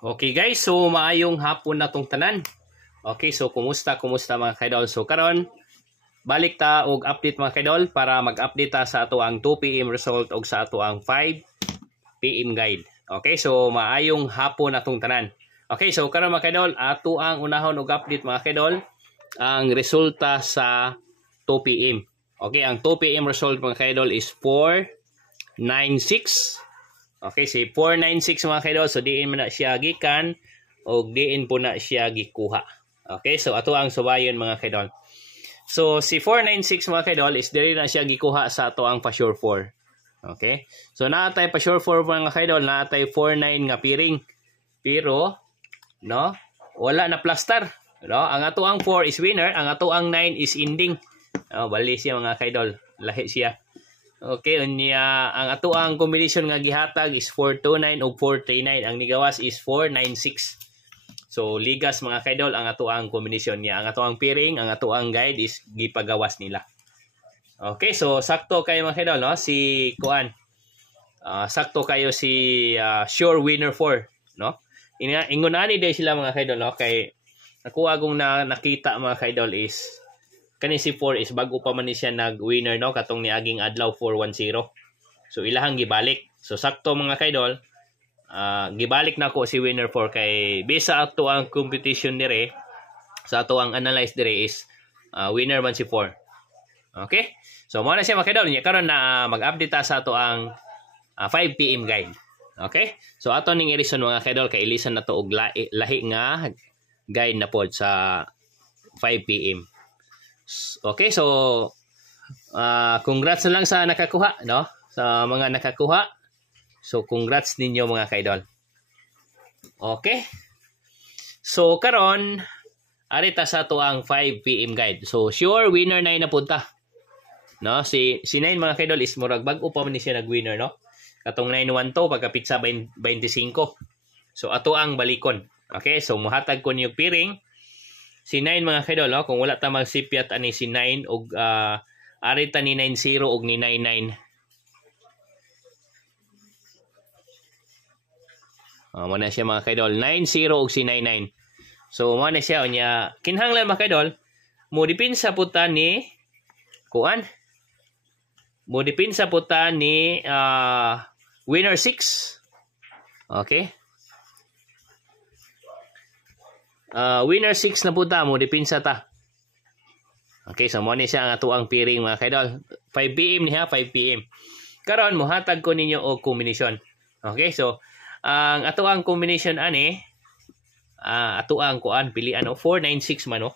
Okay guys, so maayong hapon na tong tanan. Okay, so kumusta mga kaidol? So karon balik ta og update mga kaidol para mag-update ta sa ato ang 2 PM result og sa ato ang 5 PM guide. Okay, so maayong hapon na tong tanan. Okay, so karon mga kaidol, ato ang unahon og update mga kaidol ang resulta sa 2 PM. Okay, ang 2 PM result mga kaidol is 496. Okay, si 496 mga kaidol, so diin mo na siya gikan o diin po na siya gikuha. Okay, so ato ang subayon mga kaidol. So si 496 mga kaidol is diri na siya gikuha sa ato ang pa-sure 4. Okay, so naatay pa-sure 4 mga kaidol, naatay 49 nga piring. Pero, no, wala na plaster. No? Ang ato ang 4 is winner, ang ato ang 9 is ending. Bali siya mga kaidol, lahi siya. Okay, unya ang ato ang combination nga gihatag is 429 ug 439. Ang nigawas is 496. So ligas mga kaidol ang ato ang combination niya. Ang ato ang pairing, ang ato ang guide is gipagawas nila. Okay, so sakto kayo mga kaidol, no? Si kuan. Sakto kayo si sure winner 4, no? Ingon ani day sila mga kaidol, no? Kay nakuha kong nakita mga kaidol is kani si 4 is bago pa man ni siya nag-winner, no? Katong ni aging adlaw 410. So ilahang gibalik. So sakto mga kaidol, gibalik na ko si winner 4 kay bisa ato ang competition dire, sa ato ang analyze dire is winner man si 4. Okay? So mo na siya mga kaidol, nya karon na mag-update ta sa ato ang 5 PM guide. Okay? So ato ning i-listen mga kaidol kay ilisan na to og lahi nga guide na pod sa 5 PM. Okay, so congrats na lang sa nakakuha, no? Sa mga nakakuha. So congrats ninyo mga kaidol. Okay? So karon arita sa to ang 5 PM guide. So sure winner na napunta. No, si 9 mga kaidol is murag bag-o pa man ni siya nag-winner, no? Katong 912 pagka pizza 25. So ato ang balikon. Okay? So muhatag ko niyo piring. Si 9 mga kaidol, no? Kung wala ta magsipyat ani si 9 og arita ni 90 og ni 99. Mo na siya mga kaidol, 90 og si 99. So mo na siya unya kinahanglan mga kaidol, mo dipinsa puta ni kuan. Mo dipinsa puta ni winner 6. Okay? Winner 6 na punta mo, dipinsa ta. Okay, so mo ni siya ang ato ang piring mga kaidol. 5 PM niya, 5 PM. Karon mo hatag ko ninyo og combination. Okay, so ang ato ang combination ani, ato ang kuan pilian o 496 man, no?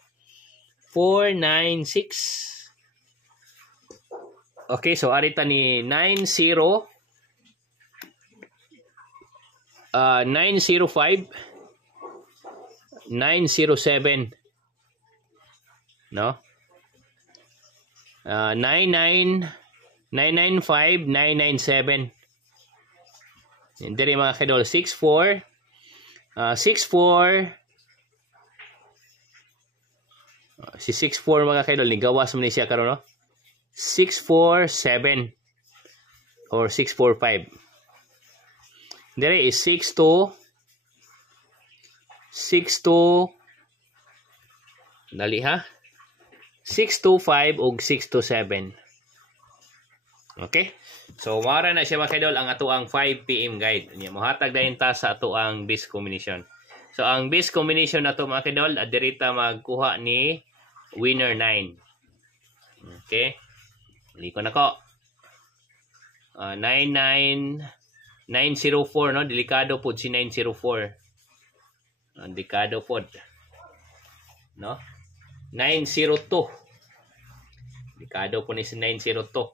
496. Okay, so arita ni 90 905 907, no? 99 995 997. Diri mga kaidol 64 64 si 64 mga kaidol ni gawas man ni siya karon, no? 647 or 645. Diri is 62 dali ha, 625 og 627. Okay, so mara na siya mga kaidol ang ato ang 5 PM guide. Mohatag dayon ta sa ato ang base combination. So ang base combination nato mga kaidol, adirita magkuha ni winner 9. Okay, liko na ko 904, no? Delikado po si 904. Delikado po, no? 902. Delikado po ni si 902.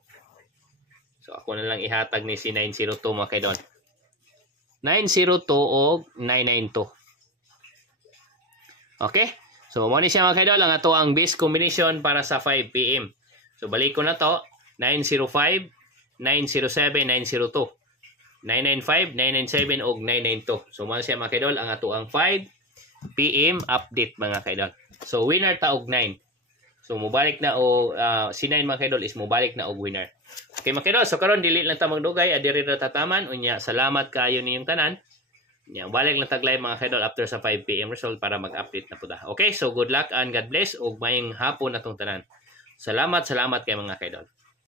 So ako na lang ihatag ni si 902 mga kaidol. 902 o 992. Okay? So mo ni siya mga kaidol ang ato ang base combination para sa 5 PM. So balik ko na to, 905, 907, 902. 995, 997 og 992. So mo siya mga kaidol ang ato ang 5 PM update mga kaidol. So winner ta og 9. So mobalik na o si 9 mga kaidol is mobalik na og winner. Okay mga kaidol, so karon dili lang ta magdugay, adiri ra tataman unya. Salamat kaayo ninyong tanan. Yan, balik lang taglay mga kaidol after sa 5 PM result para mag-update na po ta. Okay, so good luck and God bless ug maayong hapon atong tanan. Salamat kay mga kaidol.